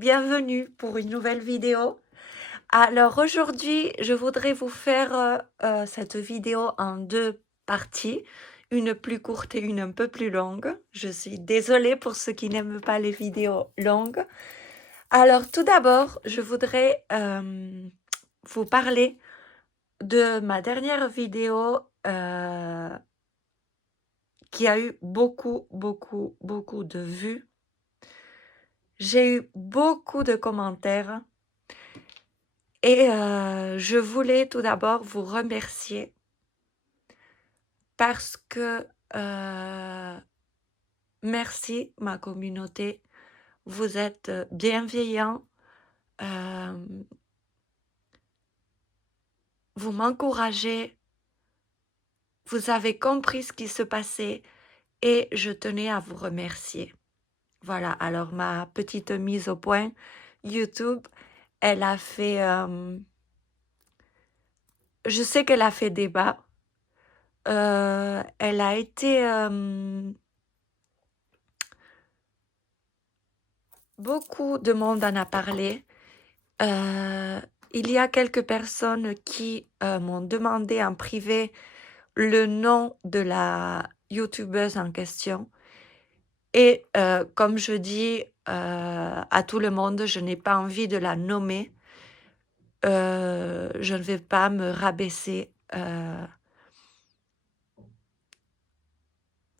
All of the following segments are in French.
bienvenue pour une nouvelle vidéo. Alors aujourd'hui, je voudrais vous faire cette vidéo en deux parties, une plus courte et une un peu plus longue. Je suis désolée pour ceux qui n'aiment pas les vidéos longues. Alors tout d'abord, je voudrais vous parler de ma dernière vidéo qui a eu beaucoup de vues. J'ai eu beaucoup de commentaires et je voulais tout d'abord vous remercier parce que merci ma communauté, vous êtes bienveillants, vous m'encouragez, vous avez compris ce qui se passait et je tenais à vous remercier. Voilà, alors ma petite mise au point YouTube, elle a fait, je sais qu'elle a fait débat. Elle a été beaucoup de monde en a parlé. Il y a quelques personnes qui m'ont demandé en privé le nom de la youtubeuse en question. Et comme je dis à tout le monde, je n'ai pas envie de la nommer. Je ne vais pas me rabaisser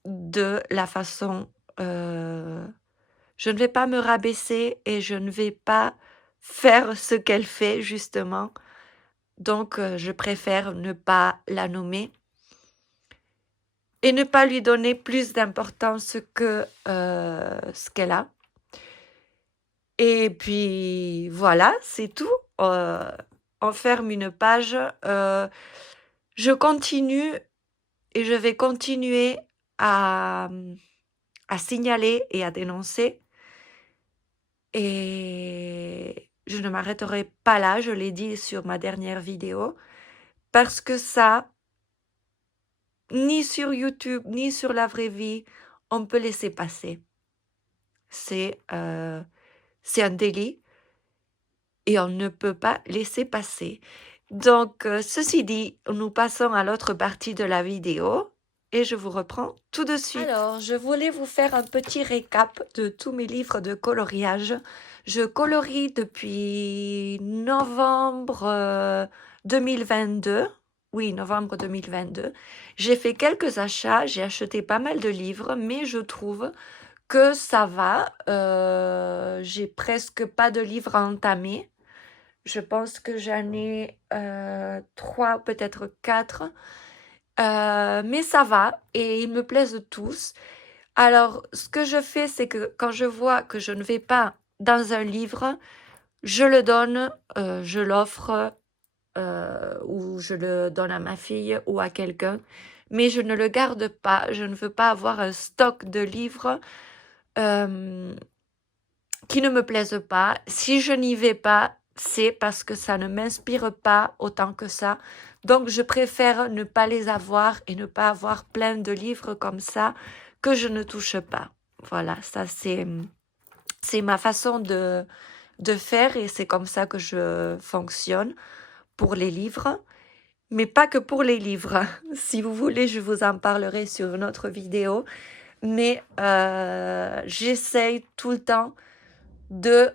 de la façon... je ne vais pas me rabaisser et je ne vais pas faire ce qu'elle fait justement. Donc je préfère ne pas la nommer et ne pas lui donner plus d'importance que ce qu'elle a. Et puis voilà, c'est tout. On ferme une page. Je continue et je vais continuer à signaler et à dénoncer. Et je ne m'arrêterai pas là, je l'ai dit sur ma dernière vidéo, parce que ça, ni sur YouTube, ni sur la vraie vie, on peut laisser passer. C'est un délit et on ne peut pas laisser passer. Donc, ceci dit, nous passons à l'autre partie de la vidéo et je vous reprends tout de suite. Alors, je voulais vous faire un petit récap de tous mes livres de coloriage. Je colorie depuis novembre 2022. Oui, novembre 2022. J'ai fait quelques achats, j'ai acheté pas mal de livres, mais je trouve que ça va. J'ai presque pas de livres à entamer. Je pense que j'en ai 3, peut-être 4. Mais ça va et ils me plaisent tous. Alors, ce que je fais, c'est que quand je vois que je ne vais pas dans un livre, je le donne, je l'offre ou je le donne à ma fille ou à quelqu'un. Mais je ne le garde pas. Je ne veux pas avoir un stock de livres qui ne me plaisent pas. Si je n'y vais pas, c'est parce que ça ne m'inspire pas autant que ça. Donc, je préfère ne pas les avoir et ne pas avoir plein de livres comme ça que je ne touche pas. Voilà, ça c'est ma façon de faire et c'est comme ça que je fonctionne pour les livres. Mais pas que pour les livres. Si vous voulez, je vous en parlerai sur une autre vidéo. Mais j'essaye tout le temps de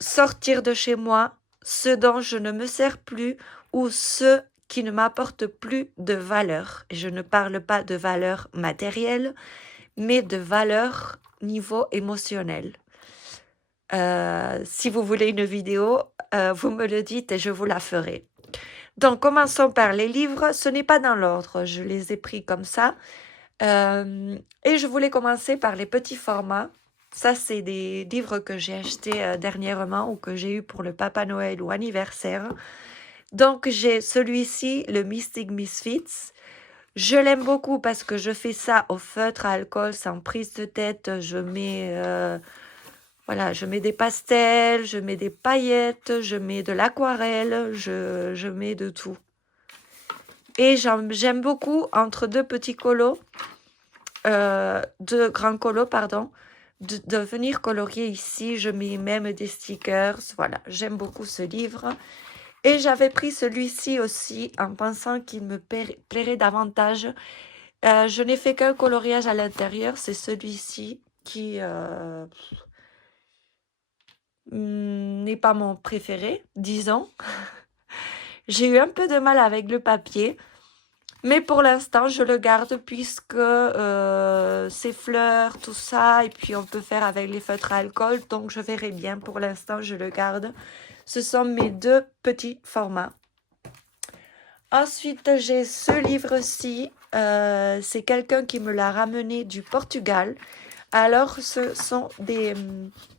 sortir de chez moi ce dont je ne me sers plus ou ce qui ne m'apporte plus de valeur. Et je ne parle pas de valeur matérielle, mais de valeur niveau émotionnel. Si vous voulez une vidéo, vous me le dites et je vous la ferai. Donc, commençons par les livres. Ce n'est pas dans l'ordre, je les ai pris comme ça. Et je voulais commencer par les petits formats. Ça, c'est des livres que j'ai achetés dernièrement ou que j'ai eu pour le Papa Noël ou anniversaire. Donc, j'ai celui-ci, le Mystic Misfits. Je l'aime beaucoup parce que je fais ça au feutre à alcool sans prise de tête. Je mets, voilà, je mets des pastels, je mets des paillettes, je mets de l'aquarelle, je mets de tout. Et j'aime beaucoup entre deux petits colos. Deux grands colos, pardon, de venir colorier ici. Je mets même des stickers. Voilà, j'aime beaucoup ce livre. Et j'avais pris celui-ci aussi en pensant qu'il me plairait davantage. Je n'ai fait qu'un coloriage à l'intérieur, c'est celui-ci qui n'est pas mon préféré, disons. J'ai eu un peu de mal avec le papier, mais pour l'instant, je le garde puisque c'est fleurs, tout ça, et puis on peut faire avec les feutres à alcool, donc je verrai bien. Pour l'instant, je le garde. Ce sont mes deux petits formats. Ensuite, j'ai ce livre-ci. C'est quelqu'un qui me l'a ramené du Portugal. Alors, ce sont des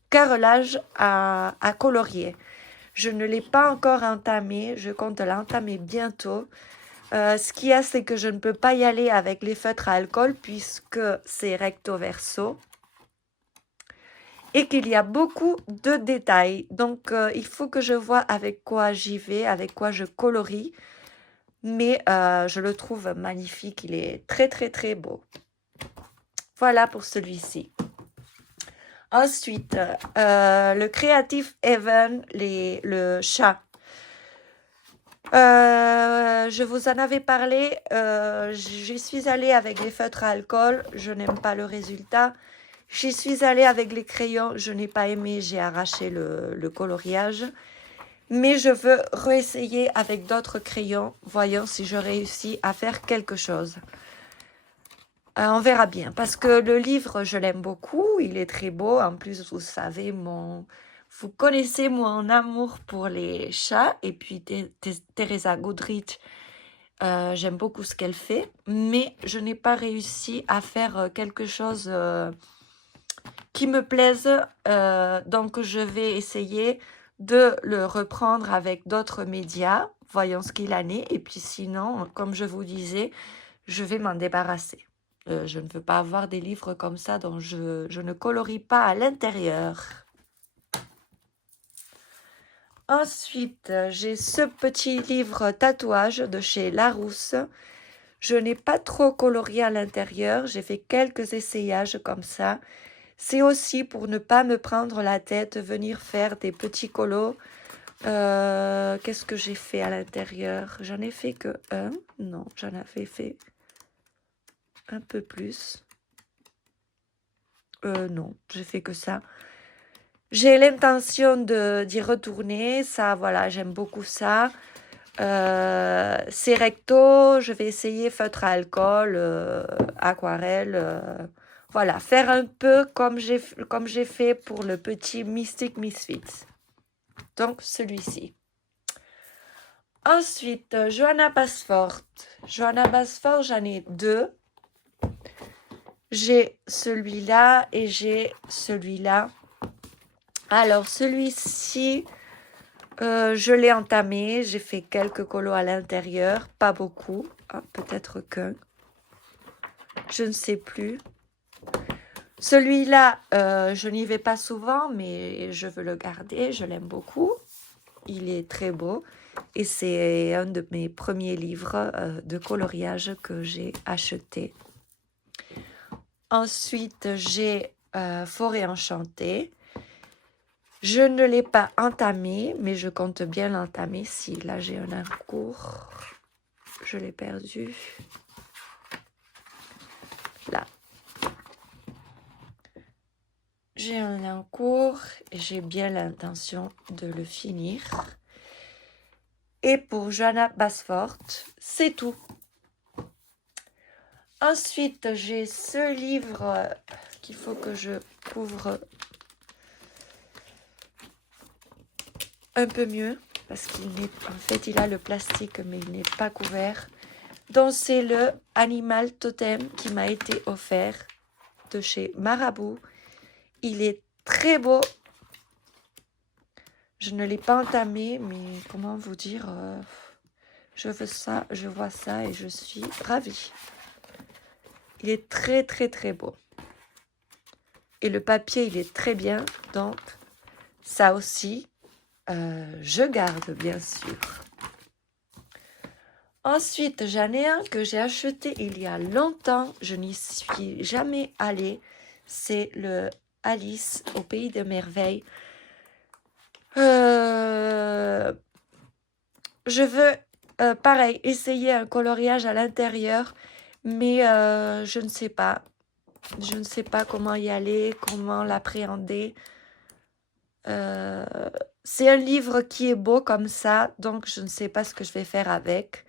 carrelages à colorier. Je ne l'ai pas encore entamé. Je compte l'entamer bientôt. Ce qu'il y a, c'est que je ne peux pas y aller avec les feutres à alcool puisque c'est recto verso. Et qu'il y a beaucoup de détails. Donc, il faut que je vois avec quoi j'y vais, avec quoi je colorie. Mais je le trouve magnifique, il est très très très beau. Voilà pour celui-ci. Ensuite, le Creative Haven, le chat. Je vous en avais parlé, j'y suis allée avec les feutres à alcool, je n'aime pas le résultat. J'y suis allée avec les crayons, je n'ai pas aimé, j'ai arraché le coloriage. Mais je veux réessayer avec d'autres crayons, voyons si je réussis à faire quelque chose. On verra bien, parce que le livre, je l'aime beaucoup, il est très beau. En plus, vous savez, vous connaissez mon amour pour les chats. Et puis, Teresa Goodrich, j'aime beaucoup ce qu'elle fait. Mais je n'ai pas réussi à faire quelque chose qui me plaise. Donc, je vais essayer de le reprendre avec d'autres médias. Voyons ce qu'il en est. Et puis sinon, comme je vous disais, je vais m'en débarrasser. Je ne veux pas avoir des livres comme ça dont je ne colorie pas à l'intérieur. Ensuite, j'ai ce petit livre tatouage de chez Larousse. Je n'ai pas trop colorié à l'intérieur. J'ai fait quelques essayages comme ça. C'est aussi pour ne pas me prendre la tête, venir faire des petits colos. Qu'est-ce que j'ai fait à l'intérieur? J'en ai fait que un. Non, j'en avais fait un peu plus. Non, j'ai fait que ça. J'ai l'intention d'y retourner. Ça, voilà, j'aime beaucoup ça. C'est recto. Je vais essayer feutre à alcool, aquarelle. Voilà, faire un peu comme j'ai fait pour le petit Mystic Misfits. Donc, celui-ci. Ensuite, Johanna Basford. Johanna Basford, j'en ai deux. J'ai celui-là et j'ai celui-là. Alors, celui-ci, je l'ai entamé. J'ai fait quelques colos à l'intérieur. Pas beaucoup. Ah, peut-être qu'un. Je ne sais plus. Celui-là, je n'y vais pas souvent, mais je veux le garder. Je l'aime beaucoup. Il est très beau. Et c'est un de mes premiers livres de coloriage que j'ai acheté. Ensuite, j'ai Forêt enchantée. Je ne l'ai pas entamé, mais je compte bien l'entamer. Si, là, j'ai un en cours. Je l'ai perdu. Là. J'ai un en cours et j'ai bien l'intention de le finir. Et pour Johanna Basford, c'est tout. Ensuite, j'ai ce livre qu'il faut que je couvre un peu mieux parce qu'en fait, il a le plastique, mais il n'est pas couvert. Donc, c'est le Animal Totem qui m'a été offert de chez Marabout. Il est très beau. Je ne l'ai pas entamé, mais comment vous dire, je veux ça, je vois ça et je suis ravie. Il est très très très beau. Et le papier, il est très bien. Donc, ça aussi, je garde bien sûr. Ensuite, j'en ai un que j'ai acheté il y a longtemps. Je n'y suis jamais allée. C'est le Alice au pays des merveilles. Je veux, pareil, essayer un coloriage à l'intérieur, mais je ne sais pas. Je ne sais pas comment y aller, comment l'appréhender. C'est un livre qui est beau comme ça, donc je ne sais pas ce que je vais faire avec.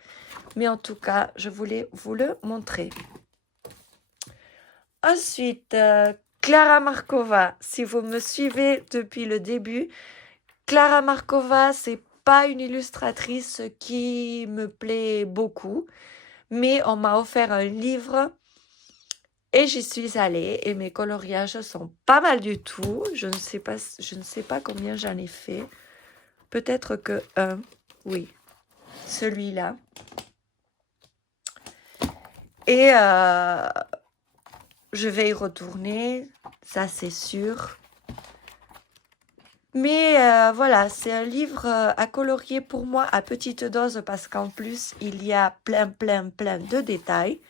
Mais en tout cas, je voulais vous le montrer. Ensuite, Klara Markova. Si vous me suivez depuis le début, Klara Markova, c'est pas une illustratrice qui me plaît beaucoup, mais on m'a offert un livre et j'y suis allée et mes coloriages sont pas mal du tout. Je ne sais pas combien j'en ai fait. Peut-être que un, oui, celui-là. Et je vais y retourner, ça c'est sûr. Mais voilà, c'est un livre à colorier pour moi à petite dose parce qu'en plus, il y a plein de détails.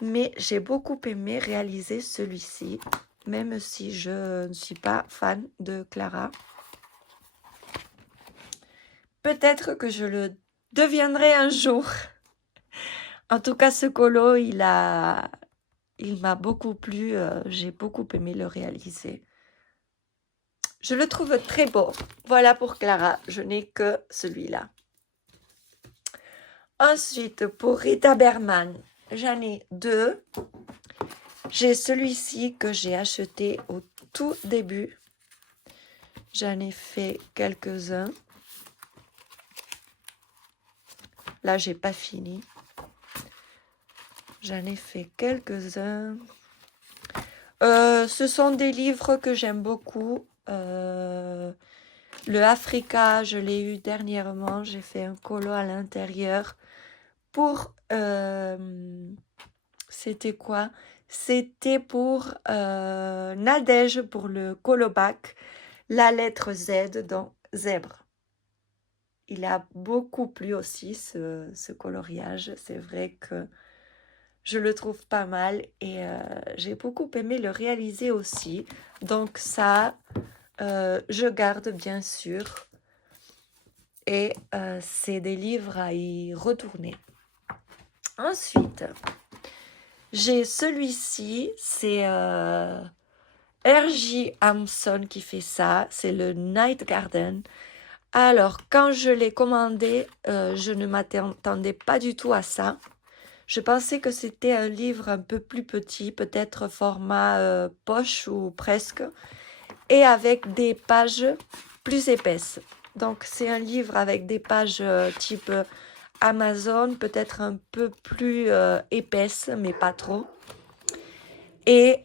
Mais j'ai beaucoup aimé réaliser celui-ci, même si je ne suis pas fan de Klara. Peut-être que je le deviendrai un jour. En tout cas, ce colo, il m'a beaucoup plu. J'ai beaucoup aimé le réaliser. Je le trouve très beau. Voilà pour Klara. Je n'ai que celui-là. Ensuite, pour Rita Berman, j'en ai deux. J'ai celui-ci que j'ai acheté au tout début. J'en ai fait quelques-uns. Là, j'ai pas fini. J'en ai fait quelques-uns. Ce sont des livres que j'aime beaucoup. Le Africa, je l'ai eu dernièrement. J'ai fait un colo à l'intérieur. Pour... c'était quoi? C'était pour Nadège, pour le colobac. La lettre Z dans zèbre. Il a beaucoup plu aussi ce coloriage. C'est vrai que je le trouve pas mal et j'ai beaucoup aimé le réaliser aussi. Donc ça, je garde bien sûr. Et c'est des livres à y retourner. Ensuite, j'ai celui-ci, c'est R.J. Hampson qui fait ça. C'est le Night Garden. Alors, quand je l'ai commandé, je ne m'attendais pas du tout à ça. Je pensais que c'était un livre un peu plus petit, peut-être format poche ou presque, et avec des pages plus épaisses. Donc, c'est un livre avec des pages type Amazon, peut-être un peu plus épaisses, mais pas trop. Et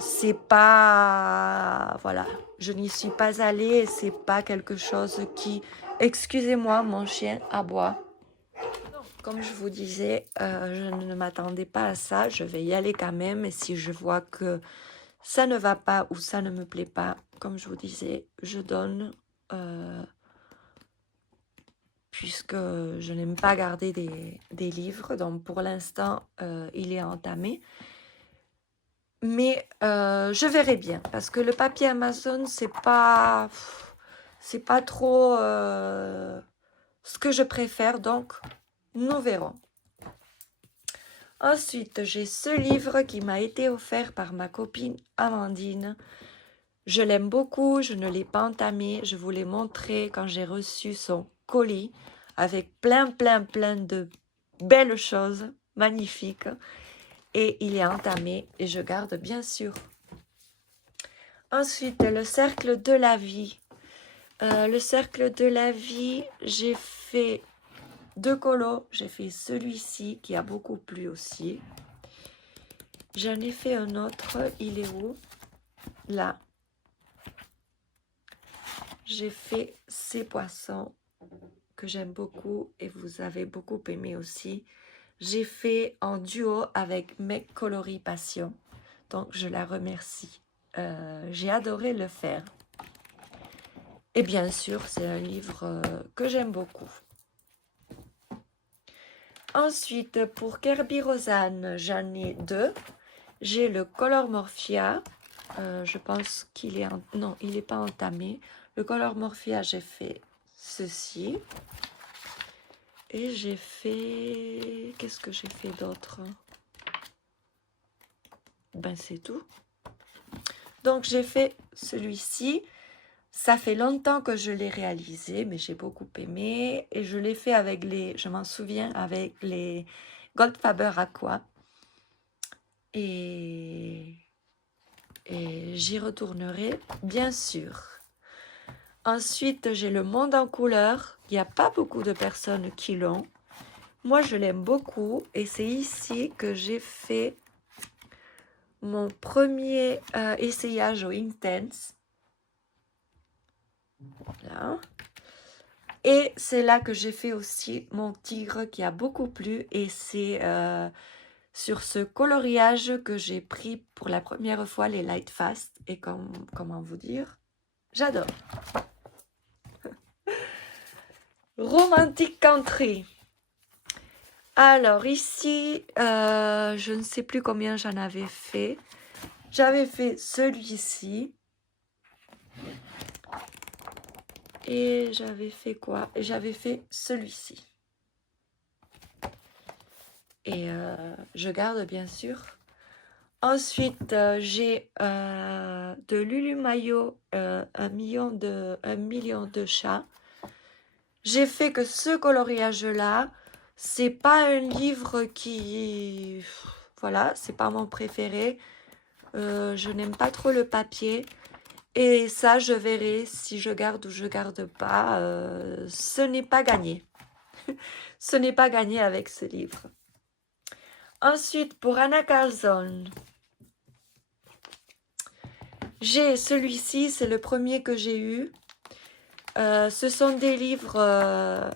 c'est pas... Voilà, je n'y suis pas allée et c'est pas quelque chose qui... Excusez-moi, mon chien aboie. Comme je vous disais, je ne m'attendais pas à ça. Je vais y aller quand même. Et si je vois que ça ne va pas ou ça ne me plaît pas, comme je vous disais, je donne... puisque je n'aime pas garder des livres. Donc pour l'instant, il est entamé. Mais je verrai bien. Parce que le papier Amazon, c'est pas trop ce que je préfère. Donc, nous verrons. Ensuite, j'ai ce livre qui m'a été offert par ma copine Amandine. Je l'aime beaucoup, je ne l'ai pas entamé. Je vous l'ai montré quand j'ai reçu son colis avec plein de belles choses magnifiques. Et il est entamé et je garde bien sûr. Ensuite, le cercle de la vie. Le cercle de la vie, j'ai fait deux colos. J'ai fait celui-ci qui a beaucoup plu aussi. J'en ai fait un autre. Il est où? Là. J'ai fait ces poissons que j'aime beaucoup et vous avez beaucoup aimé aussi. J'ai fait en duo avec Meg Coloris Passion. Donc, je la remercie. J'ai adoré le faire. Et bien sûr, c'est un livre que j'aime beaucoup. Ensuite, pour Kerby Rosanne, j'en ai deux. J'ai le Color Morphia Je pense qu'il est... Non, il n'est pas entamé. Le Color Morphia, j'ai fait ceci. Et j'ai fait... Qu'est-ce que j'ai fait d'autre? Ben, c'est tout. Donc, j'ai fait celui-ci. Ça fait longtemps que je l'ai réalisé, mais j'ai beaucoup aimé. Et je l'ai fait avec les... Je m'en souviens, avec les Goldfaber Aqua. Et j'y retournerai, bien sûr. Ensuite, j'ai le Monde en couleur. Il n'y a pas beaucoup de personnes qui l'ont. Moi, je l'aime beaucoup. Et c'est ici que j'ai fait mon premier essayage au Intense. Voilà. Et c'est là que j'ai fait aussi mon tigre qui a beaucoup plu. Et c'est sur ce coloriage que j'ai pris pour la première fois les Light Fast. Et comment vous dire, j'adore. Romantic Country. Alors ici, je ne sais plus combien j'en avais fait. J'avais fait celui-ci. Et j'avais fait quoi? J'avais fait celui-ci. Et je garde bien sûr. Ensuite, j'ai de Lulu Mayo, un million de chats. J'ai fait que ce coloriage-là, c'est pas un livre qui... Voilà, c'est pas mon préféré. Je n'aime pas trop le papier. Et ça, je verrai si je garde ou je garde pas. Ce n'est pas gagné. Ce n'est pas gagné avec ce livre. Ensuite, pour Anna Carlson, j'ai celui-ci, c'est le premier que j'ai eu. Ce sont des livres,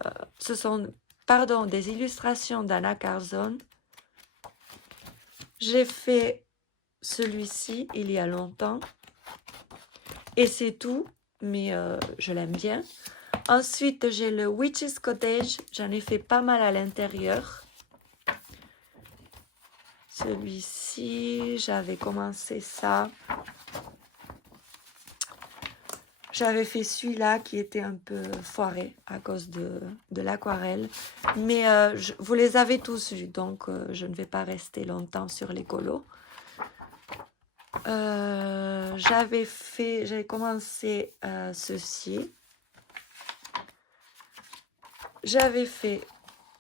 des illustrations d'Anna Carlson. J'ai fait celui-ci il y a longtemps. Et c'est tout, mais je l'aime bien. Ensuite, j'ai le Witch's Cottage. J'en ai fait pas mal à l'intérieur. Celui-ci, j'avais commencé ça. J'avais fait celui-là qui était un peu foiré à cause de l'aquarelle. Mais vous les avez tous vus, donc je ne vais pas rester longtemps sur les colos. J'avais commencé ceci. J'avais fait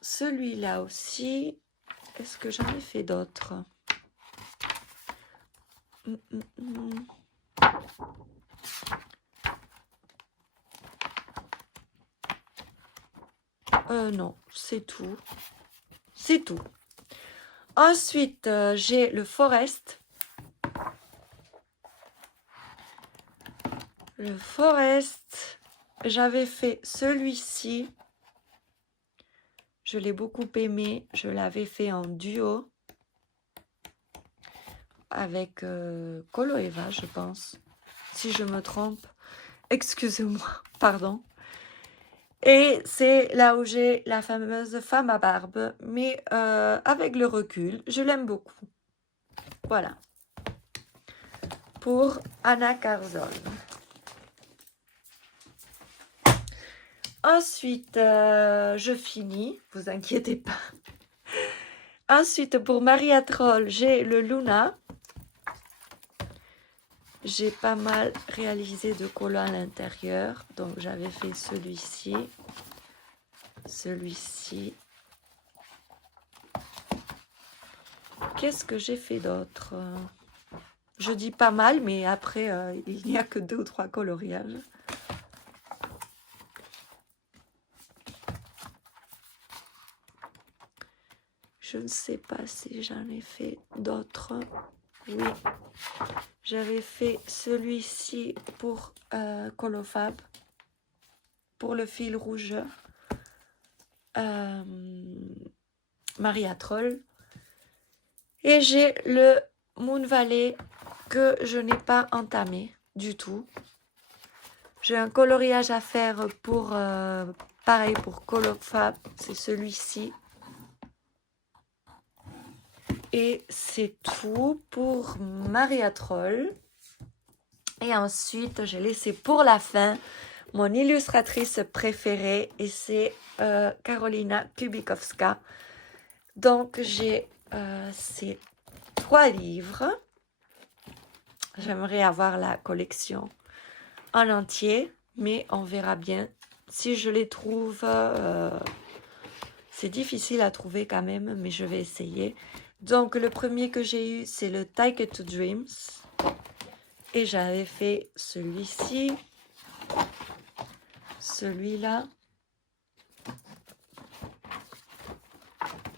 celui-là aussi. Est-ce que j'en ai fait d'autres? Non, c'est tout. C'est tout. Ensuite, j'ai le Forest. Le Forest, j'avais fait celui-ci. Je l'ai beaucoup aimé. Je l'avais fait en duo avec Coloeva, je pense. Si je me trompe, excusez-moi, pardon. Et c'est là où j'ai la fameuse femme à barbe. Mais avec le recul, je l'aime beaucoup. Voilà. Pour Anna Carlson. Ensuite, je finis, vous inquiétez pas. Ensuite, pour Maria Troll, j'ai le Luna. J'ai pas mal réalisé de collants à l'intérieur. Donc, j'avais fait celui-ci. Celui-ci. Qu'est-ce que j'ai fait d'autre? Je dis pas mal, mais après, il n'y a que 2 ou 3 coloriages. Je ne sais pas si j'en ai fait d'autres. Oui. J'avais fait celui-ci pour Colofab. Pour le fil rouge. Maria Troll. Et j'ai le Moon Valley que je n'ai pas entamé du tout. J'ai un coloriage à faire pour, pareil pour Colofab, c'est celui-ci. Et c'est tout pour Maria Troll. Et ensuite, j'ai laissé pour la fin mon illustratrice préférée et c'est Karolina Kubikowska. Donc, j'ai ces 3 livres. J'aimerais avoir la collection en entier, mais on verra bien. Si je les trouve, c'est difficile à trouver quand même, mais je vais essayer. Donc, le premier que j'ai eu, c'est le Ticket to Dreams. Et j'avais fait celui-ci, celui-là.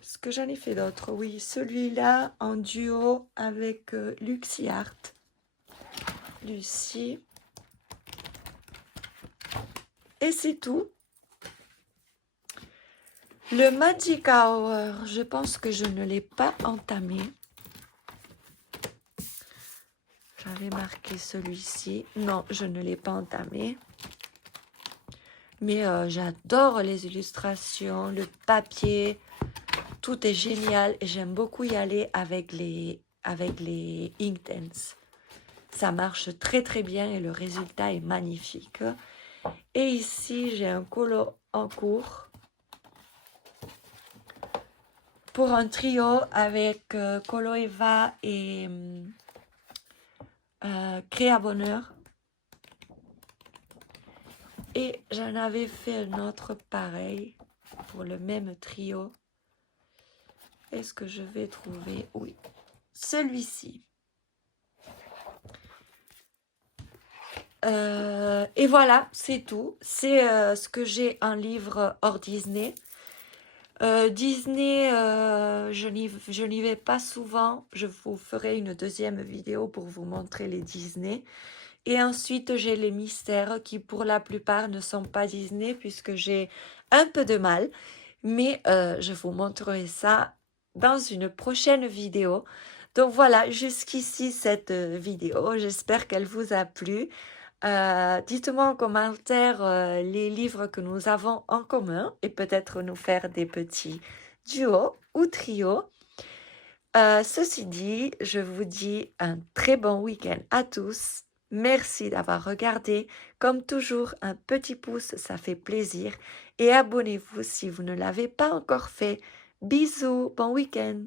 Est-ce que j'en ai fait d'autres? Oui, celui-là en duo avec Lucie Art. Lucie. Et c'est tout. Le Magic Hour, je pense que je ne l'ai pas entamé. J'avais marqué celui-ci. Non, je ne l'ai pas entamé. Mais j'adore les illustrations, le papier. Tout est génial et j'aime beaucoup y aller avec les Inktense. Ça marche très très bien et le résultat est magnifique. Et ici, j'ai un colo en cours pour un trio avec Colo Eva et Créa Bonheur. Et j'en avais fait un autre pareil pour le même trio. Est-ce que je vais trouver? Oui, celui-ci. Et voilà, c'est tout. C'est ce que j'ai en livre hors Disney. Disney, je n'y vais pas souvent. Je vous ferai une deuxième vidéo pour vous montrer les Disney. Et ensuite, j'ai les mystères qui, pour la plupart, ne sont pas Disney puisque j'ai un peu de mal. Mais je vous montrerai ça dans une prochaine vidéo. Donc voilà, jusqu'ici cette vidéo. J'espère qu'elle vous a plu. Dites-moi en commentaire les livres que nous avons en commun et peut-être nous faire des petits duos ou trios. Ceci dit, je vous dis un très bon week-end à tous. Merci d'avoir regardé. Comme toujours, un petit pouce, ça fait plaisir. Et abonnez-vous si vous ne l'avez pas encore fait. Bisous, bon week-end.